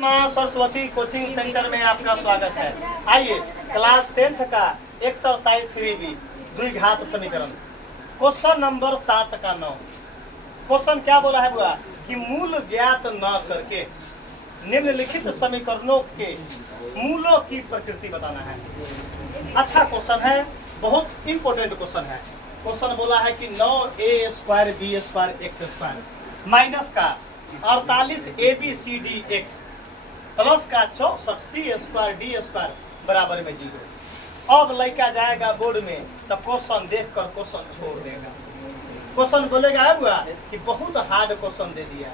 माँ Saraswati coaching centre में आपका स्वागत है। आइए क्लास 10th का एक्सरसाइज 3B द्विघात समीकरण क्वेश्चन नंबर 7 का 9। क्वेश्चन क्या बोला है बुआ कि मूल ज्ञात न करके निम्नलिखित समीकरणों के मूलों की प्रकृति बताना है। अच्छा क्वेश्चन है, बहुत इंपॉर्टेंट क्वेश्चन है। क्वेश्चन बोला है कि 9a² b² x² माइनस का 48 abcdx प्लस का 64 c² बराबर में 0। अब लड़का जाएगा बोर्ड में तो क्वेश्चन देखकर क्वेश्चन छोड़ देगा। क्वेश्चन बोलेगा है बुआ कि बहुत हार्ड क्वेश्चन दे दिया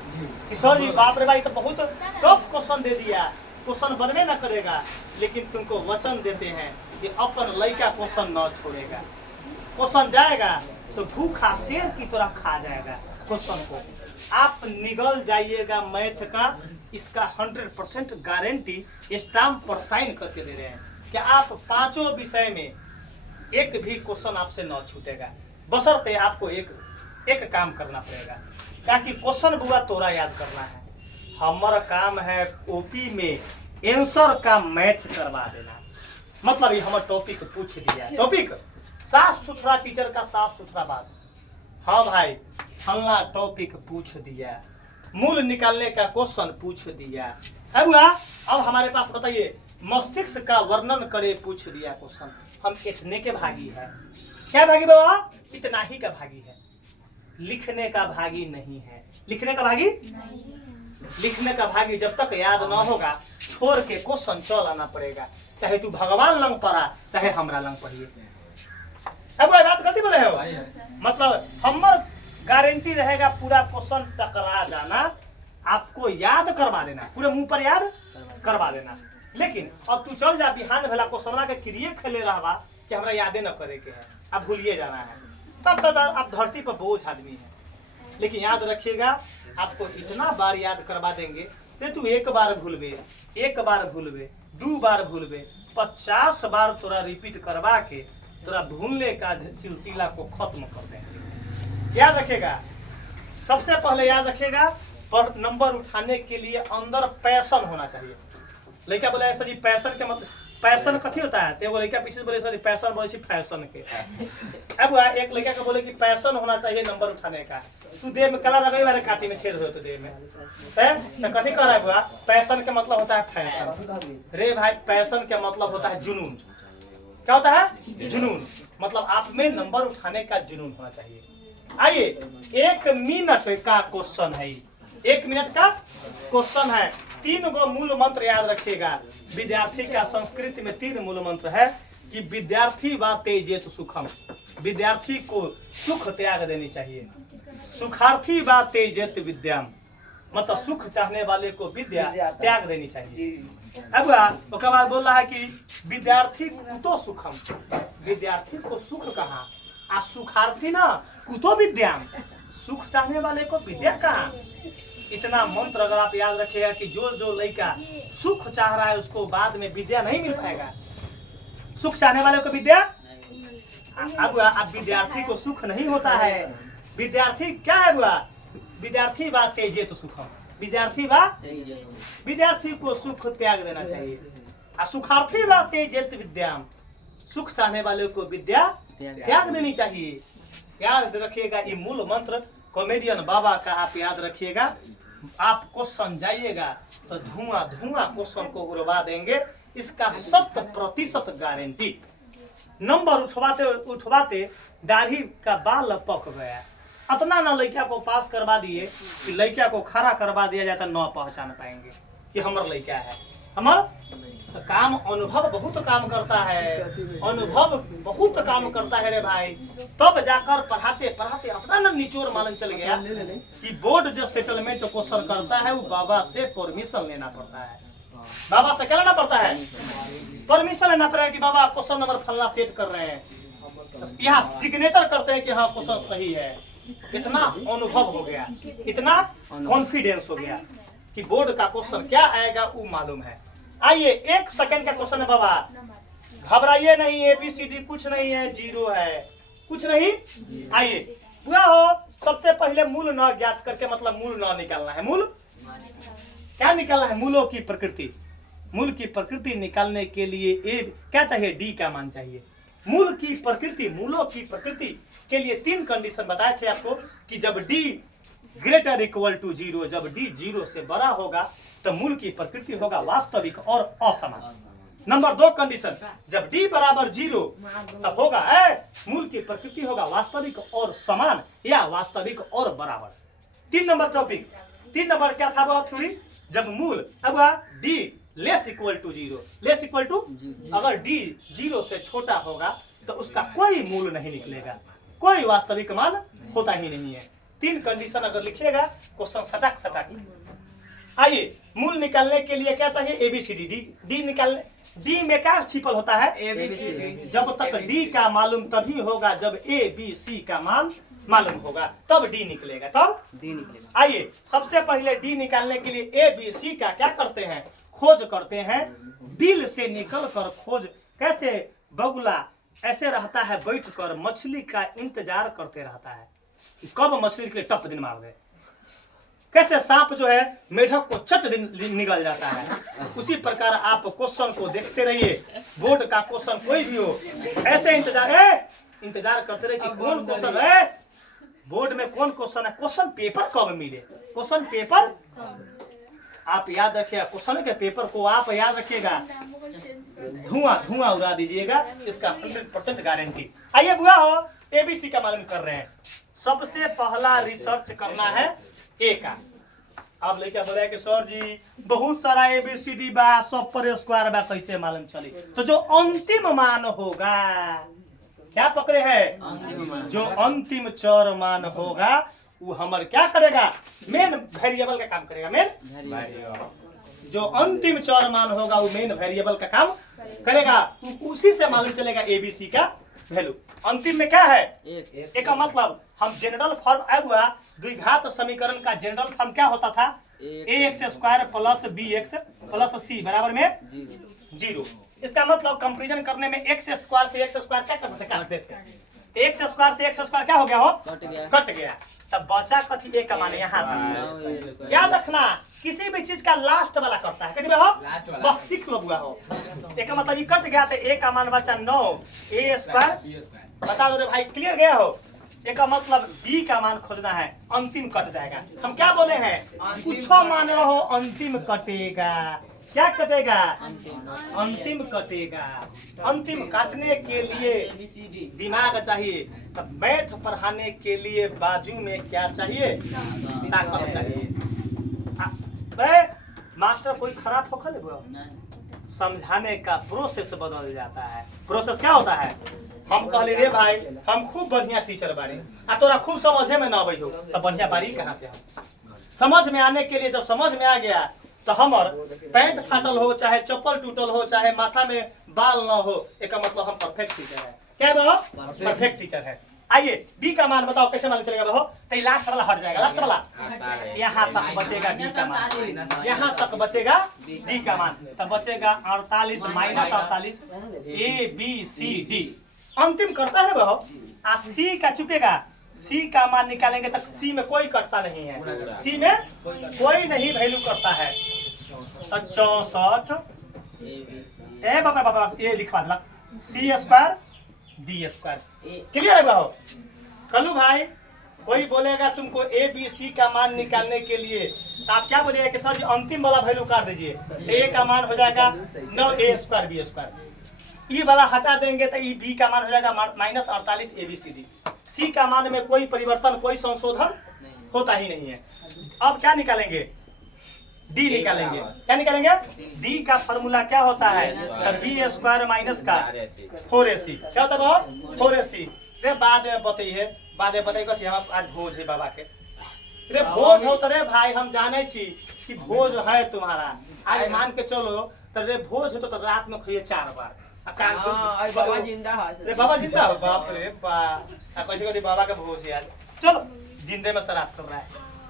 कि सर जी बाप रे भाई तो बहुत टफ क्वेश्चन दे दिया, क्वेश्चन बनवे ना करेगा। लेकिन तुमको वचन देते हैं कि अपन लड़का क्वेश्चन न छोड़ेगा। क्वेश्चन जाएगा तो भूखा शेर की तरह खा जाएगा क्वेश्चन को। आप निगल जाइएगा मैथ का, इसका 100% गारंटी स्टाम्प पर साइन करके दे रहे हैं कि आप पांचों विषय में एक भी क्वेश्चन आपसे न छूटेगा। बशर्ते आपको एक काम करना पड़ेगा, ताकि क्वेश्चन बुआ तोरा याद करना है। हमारा काम है कॉपी में आंसर का मैच करवा देना। मतलब ये हमारा टॉपिक पूछ दिया, टॉपिक साफ सुथरा, टीचर का साफ सुथरा बात। हाँ भाई फलना टॉपिक पूछ दिया, मूल निकालने का क्वेश्चन पूछ दिया। अब हमारे पास बताइए मस्तिष्क का वर्णन करे पूछ दिया क्वेश्चन। हम इतने के भागी है। क्या भागी बाबा? इतना ही का भागी है, लिखने का भागी नहीं है। लिखने का भागी नहीं। लिखने का भागी जब तक याद ना होगा छोड़ के क्वेश्चन चल आना पड़ेगा, चाहे तू भगवान लंग पढ़ा चाहे हमरा लंग पढ़िए। अब बात गलती बोले हो, मतलब हमर गारंटी रहेगा पूरा क्वेश्चन टकरा जाना, आपको याद करवा देना, पूरे मुंह पर याद करवा देना। लेकिन अब तू चल जा बिहान भेला क्वेश्चनवा के क्रिए खेले रहबा कि हमरा यादे न करे के है, अब भूलिए जाना है, तब तक आप धरती पर बोझ आदमी है। लेकिन याद रखिएगा आपको इतना बार याद करवा देंगे कि तू एक बार भूलबे, एक बार भूलबे, 2 बार भूलबे, 50 बार तोरा रिपीट करवा के तोरा भूलने का सिलसिला को खत्म कर देंगे। याद रखेगा, सबसे पहले याद रखेगा पर नंबर उठाने के लिए अंदर पैशन होना चाहिए। लड़का बोला ऐसा जी पैशन के मतलब पैशन कथी होता है, तो लड़का पीछे बोले सर पैशन बोले सी फैशन के। अब एक लड़का का बोले कि पैशन होना चाहिए नंबर उठाने का, तू देह में कला लगे वाले काटी में छेद हो तो देह में तो कथी कर रहा है बुआ? पैशन का मतलब होता है फैशन। रे भाई पैशन का मतलब होता है जुनून। क्या होता है? जुनून। मतलब आप में नंबर उठाने का जुनून होना चाहिए। आइए 1 मिनट का क्वेश्चन है, 1 मिनट का क्वेश्चन है। 3 गो मूल मंत्र याद रखिएगा। विद्यार्थी का संस्कृत में 3 मूल मंत्र है कि विद्यार्थी वा तेजेत सुखम, विद्यार्थी को सुख त्याग देनी चाहिए। सुखार्थी वा तेजेत विद्याम, मतलब सुख चाहने वाले को विद्या त्याग देनी चाहिए। अब उसके बाद बोल रहा है कि विद्यार्थी कुतो सुखम, विद्यार्थी को सुख कहाँ, आ सुखार्थी ना कुतो विद्याम, सुख चाहने वाले को विद्या कहाँ। इतना मंत्र अगर आप याद रखिएगा कि जो लड़का सुख चाह रहा है उसको बाद में विद्या नहीं मिल पाएगा। सुख चाहने वाले को विद्या, अब विद्यार्थी को सुख नहीं होता है। विद्यार्थी क्या है बुआ? विद्यार्थी बात तेजे तो सुखम, विद्यार्थी को सुख त्याग देना चाहिए। सुखार्थी बात तेजेत विद्याम, सुख चाहने वाले को विद्या त्याग देनी चाहिए। याद रखिएगा ये मूल मंत्र कॉमेडियन बाबा का आप याद रखिएगा। आप क्वेश्चन जाइएगा तो धुआं क्वेश्चन को उड़वा देंगे, इसका 100% गारंटी। नंबर उठवाते दाढ़ी का बाल पक गया, अतना ना लड़का को पास करवा दिए कि लड़का को खड़ा करवा दिया जाता, न पहचान पाएंगे कि हमारा लड़का है। हमारा तो काम अनुभव बहुत काम करता है, अनुभव बहुत काम करता है रे भाई। तब जाकर पढ़ाते पढ़ाते अपना ना निचोड़ मालूम चल गया कि बोर्ड जो सेटलमेंट क्वेश्चन करता है वो बाबा से परमिशन लेना पड़ता है। बाबा से क्या लेना पड़ता है? परमिशन लेना पड़ेगा कि बाबा क्वेश्चन नंबर फलना सेट कर रहे हैं, यहाँ सिग्नेचर करते हैं कि हाँ क्वेश्चन सही है। इतना अनुभव हो गया, इतना कॉन्फिडेंस हो गया कि बोर्ड का क्वेश्चन क्या आएगा वो मालूम है। आइए 1 सेकंड का क्वेश्चन है बाबा, घबराइए नहीं, ABCD कुछ नहीं है, 0 है, कुछ नहीं। आइए पूरा हो, सबसे पहले मूल न ज्ञात करके मतलब मूल न निकालना है। मूल क्या निकालना है? मूलों की प्रकृति। मूल की प्रकृति निकालने के लिए ए क्या चाहिए? डी का मान चाहिए। मूल की प्रकृति, मूलों की प्रकृति के लिए 3 कंडीशन बताए थे आपको कि जब डी ग्रेटर इक्वल टू 0, जब डी 0 से बड़ा होगा तो मूल की प्रकृति होगा वास्तविक और असमान। नंबर 2 कंडीशन, जब डी बराबर 0 तो होगा मूल की प्रकृति होगा वास्तविक और समान या वास्तविक और बराबर। 3 नंबर टॉपिक, 3 नंबर क्या था वह थ्योरी? जब मूल अब D less equal to 0, less equal to, अगर डी 0 से छोटा होगा तो उसका कोई मूल नहीं निकलेगा, कोई वास्तविक मान होता ही नहीं है। 3 कंडीशन अगर लिखिएगा क्वेश्चन सटक सटक। आइए मूल निकालने के लिए क्या चाहिए? एबीसीडी। डी निकालने, डी में क्या छिपल होता है? एबीसी। जब तक डी का मालूम तभी होगा जब ए बी सी का मान मालूम होगा, तब डी निकलेगा, तब डी निकलेगा। आइए सबसे पहले डी निकालने के लिए ए बी सी का क्या करते हैं? खोज करते हैं। बिल से निकल कर खोज, कैसे? बगुला ऐसे रहता है बैठ कर मछली का इंतजार करते रहता है कि कब मछली के लिए टप दिन मार दे। कैसे सांप जो है मेढक को चट दिन निकल जाता है, उसी प्रकार आप क्वेश्चन को देखते रहिए। बोर्ड का क्वेश्चन कोई भी हो, ऐसे इंतजार करते रहिए कि कौन क्वेश्चन है, बोर्ड में कौन क्वेश्चन है, क्वेश्चन पेपर कब मिले। क्वेश्चन पेपर आप याद रखिएगा, क्वेश्चन के पेपर को आप याद रखिएगा, धुआं उड़ा दीजिएगा, इसका 100% गारंटी। आइए बुआ हो, एबीसी का मालूम कर रहे हैं। सबसे पहला रिसर्च करना है ए का। आप लेके बोले कि सर जी बहुत सारा एबीसीडी बा, सब पर स्क्वायर बा, कैसे मालूम चली? तो जो अंतिम मान होगा, क्या पकड़े है? जो अंतिम चर मान होगा वो हमारे क्या करेगा? मेन वेरिएबल का काम करेगा। मेन जो अंतिम चर मान होगा वो मेन वेरिएबल का काम करेगा, उसी से मालूम चलेगा एबीसी का वैल्यू। अंतिम में क्या है? एक का मतलब हम जनरल फॉर्म अब हुआ द्विघात समीकरण का जनरल फॉर्म क्या होता था? ax square plus bx plus c बराबर में 0। इसका मतलब कंपैरिजन करने में x स्क्वायर से x स्क्वायर क्या करते थे? x स्क्वायर से x स्क्वायर क्या हो गया? हो कट गया। तब बचा कथी? ए का मान यहाँ था। याद रखना किसी भी चीज का लास्ट वाला करता है, कभी हो बस सीख लो बुआ हो। एक का मतलब ये कट गया तो ए का मान बचा 9, ए स्क्वायर बता दो रे भाई, क्लियर गया हो? एक का मतलब बी का मान खोजना है, अंतिम कट जाएगा। हम क्या बोले हैं? कुछ मान रहो अंतिम कटेगा। क्या कटेगा? अंतिम कटेगा। अंतिम काटने के लिए दिमाग चाहिए, तब मैथ पढ़ाने के लिए बाजू में क्या चाहिए? ताकत चाहिए। मास्टर कोई खराब होखल समझाने का प्रोसेस बदल जाता है। प्रोसेस क्या होता है? हम कहले रे भाई हम खूब बढ़िया टीचर बाड़ी, आ तोरा खूब समझे में ना आवे हो, तो बढ़िया बाड़ी कहाँ से? हम समझ में आने के लिए जब समझ में आ गया तो हमर पैंट फाटल हो, चाहे चप्पल टूटल हो, चाहे माथा में बाल ना हो, एक मतलब हम परफेक्ट टीचर है। क्या बहो? परफेक्ट टीचर है। आइए बी का मान बताओ कैसे मालूम चलेगा बहो? तो लास्ट वाला हट जाएगा, लास्ट वाला यहाँ तक बचेगा बी का मान, यहाँ तक बचेगा बी का मान, तब बचेगा 48 minus 48 A B C d. अंतिम करता है ना बहो, आ सी का चुकेगा, सी का मान निकालेंगे तक सी में कोई कटता नहीं है, सी में कोई नहीं वैल्यू करता है। 64 ए बाबा ये लिखवा दला सी स्क्वायर डी स्क्वायर। क्लियर है बाबू? कलू भाई कोई बोलेगा तुमको ए बी सी का मान निकालने के लिए, तो आप क्या बोलिएगा कि सर जी अंतिम वाला वैल्यू कर दीजिए, तो ए का मान हो जाएगा 9 ए स्क्वायर बी स्क्वायर। ई वाला हटा देंगे तो ई बी का मान हो जाएगा minus 48 A B C D. C का मान में कोई परिवर्तन, कोई संशोधन होता ही नहीं है। अब क्या निकालेंगे? डी निकालेंगे। क्या निकालेंगे? डी का फॉर्मूला क्या होता है? बी स्क्वायर माइनस का 4ac। क्या होता है? 4ac। रे बाद में बताइए, बाद में बताइए कि हम आज भोज है बाबा के। रे भोज हो तो रे भाई हम जाने छी कि भोज है तुम्हारा, आज मान के चलो तो रे भोज हो तो रात में खाइए 4 बार। बाबा जिंदा है, बाबा जिंदा हो, बाप रे बाप, कैसे कहते बाबा का भोज है आज, चलो जिंदे में शराब कर रहा है,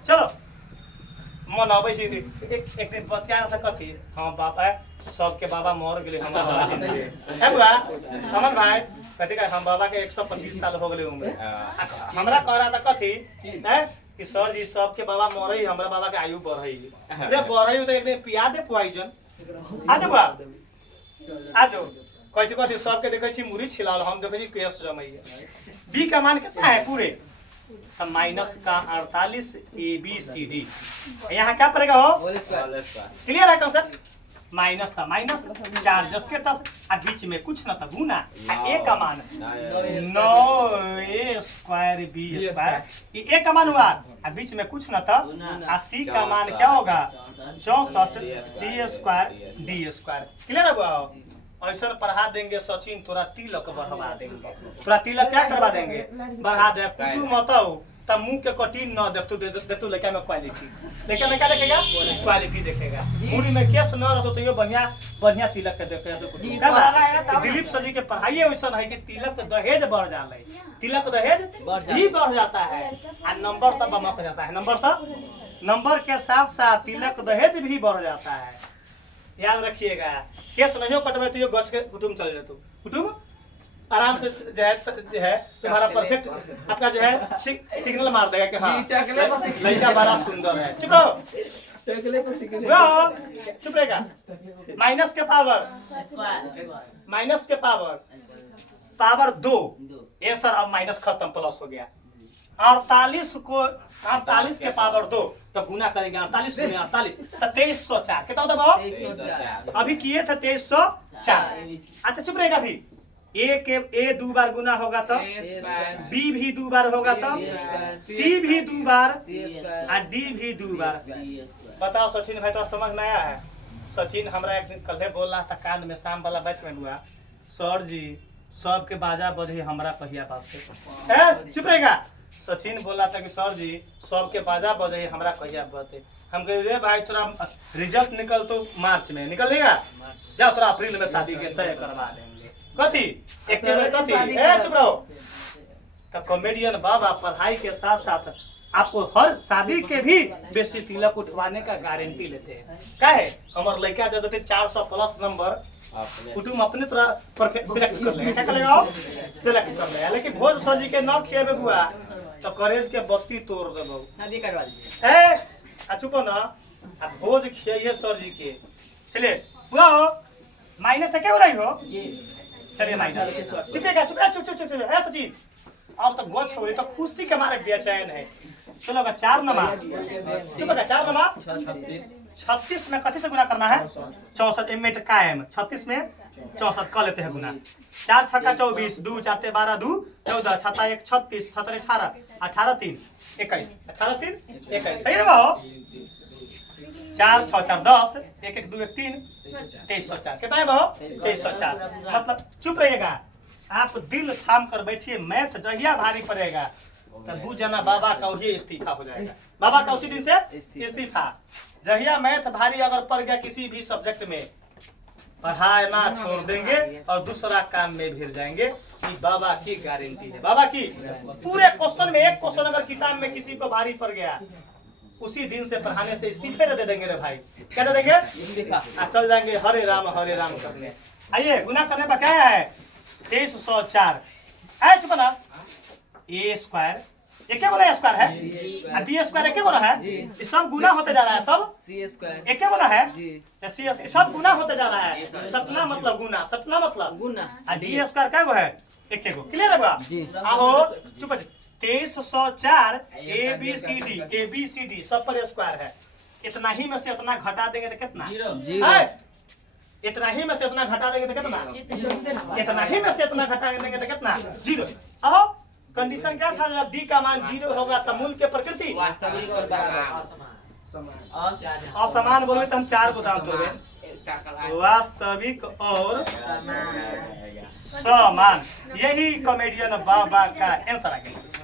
चलो मनावे एक दिन बतिया से कथी हाँ बाप है सबके बाबा मर गए, हम बाबा जिंदा है बुआ हमन भाई कहते हम बाबा के 125 साल हो गए उम्र। हमरा कह रहा था कथी है कि सर जी सबके बाबा मरे हमरा बाबा के आयु बढ़े रे बढ़े तो एक पिया दे पॉइजन आ जा बा आ जो कैसे कैसे सबके देखे छी मुरी छिलाल हम देखे छी केस जमैया बी का मान कितना है पूरे तो माइनस का 48 ABCD यहाँ क्या पड़ेगा हो क्लियर है कंसेप्ट माइनस था माइनस 4 जस के 10 आ बीच में कुछ न था गुना ए का मान 9A स्क्वायर B स्क्वायर ये ए का मान हुआ आ बीच में कुछ न था आ C का मान क्या होगा 64 C square D square clear है ऐसा पढ़ा देंगे सचिन तोरा तिलक बढ़वा देंगे तोरा तिलक क्या करवा देंगे बढ़ा दे कुटू मत तब मुंह के कटिंग न देखतू लड़का में क्वालिटी लड़का लड़का देखेगा क्वालिटी देखेगा मुड़ी में केस न रहतो तो ये बढ़िया बढ़िया तिलक के देखेगा दिलीप सर जी के पढ़ाई वैसा है कि तिलक दहेज बढ़ जाले तिलक दहेज भी बढ़ जाता है और नंबर तब बमक जाता है नंबर के साथ साथ तिलक दहेज भी बढ़ जाता है याद रखिएगा केस नहीं कटवे तो ये गच के कुटुम चल जाते कुटुम आराम से जो है तुम्हारा परफेक्ट आपका जो है सिग्नल मार देगा कि हाँ लड़का बड़ा सुंदर है चुप रहो चुप रहेगा माइनस के पावर 2 ये सर अब माइनस खत्म प्लस हो गया 48 के पावर 2 तो गुना करेंगे 48 गुना 48 तो 2304 कितना होता है अभी किए थे 2304 अच्छा चुप रहेगा अभी ए 2 बार गुना होगा तो B भी 2 बार होगा तो C भी 2 बार और D भी 2 बार बताओ सचिन भाई तो समझ में आया है सचिन हमरा एक दिन कल बोल रहा था कान में शाम वाला बैच में हुआ सर जी सबके बाजा बजे हमरा कहिया पास चुप रहेगा सचिन बोला था कि सर जी सबके बाजा बजे हमरा कहिया बते हम कह रे भाई तोरा रिजल्ट निकल तो मार्च में निकलेगा जाओ तोरा अप्रैल में शादी के तय करवा देंगे कथी एक कथी चुप रहो तो कॉमेडियन बाबा पढ़ाई के साथ साथ आपको हर शादी के भी बेसी तिलक उठवाने का गारंटी लेते हैं क्या है हमारे लड़का जो देते 400 प्लस नंबर कुटुम अपने तरह परफेक्ट सिलेक्ट कर लेगा क्या करेगा सिलेक्ट कर लेगा लेकिन भोज सर जी के न खिएबे बुआ तो करेज के बत्ती तोड़ देबो शादी करवा दीजिए चुप ना अब भोज खिए सर जी के चलिए बुआ माइनस से क्या हो रही हो चलिए माइनस चुप सचिन अब तो गोच हो तो खुशी के मारे बेचैन है चलो 4 नंबर चुप 4 नंबर 36 में कथी से गुना करना है 64 मिनट कायम 36 में 64 कर लेते हैं गुना 4 छक्का 24 2 4 ते 12 2 14 छक्का 1 36 17 18 18 3 21 18 3 21 सही है हो 4 6 4 10 1 1 2 1 3 2304 कितना है बहो 2304 मतलब चुप रहिएगा आप दिल थाम कर बैठिए मैथ जहिया भारी पड़ेगा तो 2 जना बाबा का वही इस्तीफा हो जाएगा बाबा का उसी दिन से इस्तीफा जहिया मैथ भारी अगर पड़ गया किसी भी सब्जेक्ट में पढ़ाना छोड़ देंगे और दूसरा काम में भिड़ जाएंगे ये बाबा की गारंटी है बाबा की पूरे क्वेश्चन में एक क्वेश्चन अगर किताब में किसी को भारी पड़ गया उसी दिन से पढ़ाने से इस्तीफे दे देंगे रे भाई क्या दे देंगे चल जाएंगे हरे राम करने आइए गुना करने पर क्या है 2304 है चुप ना ए स्क्वायर एक गुना स्क्वायर है बी स्क्वायर एक गुना है ये सब गुना होते जा रहा है सब सी स्क्वायर एक गुना है सी सब गुना होते जा रहा है सपना मतलब गुना और डी स्क्वायर क्या है एक क्लियर है बा जी आओ चुप 2304 ABCD सब पर स्क्वायर है इतना ही में से उतना घटा देंगे तो कितना है इतना ही में से उतना घटा देंगे तो कितना इतना ही में से उतना घटा देंगे तो कितना 0 अहो कंडीशन क्या था जब D का मान 0 होगा तो मूल के प्रकृति असमान बोलोगे तो हम 4 को दाम तोड़े वास्तविक और समान यही कॉमेडियन बाबा का आंसर आ गया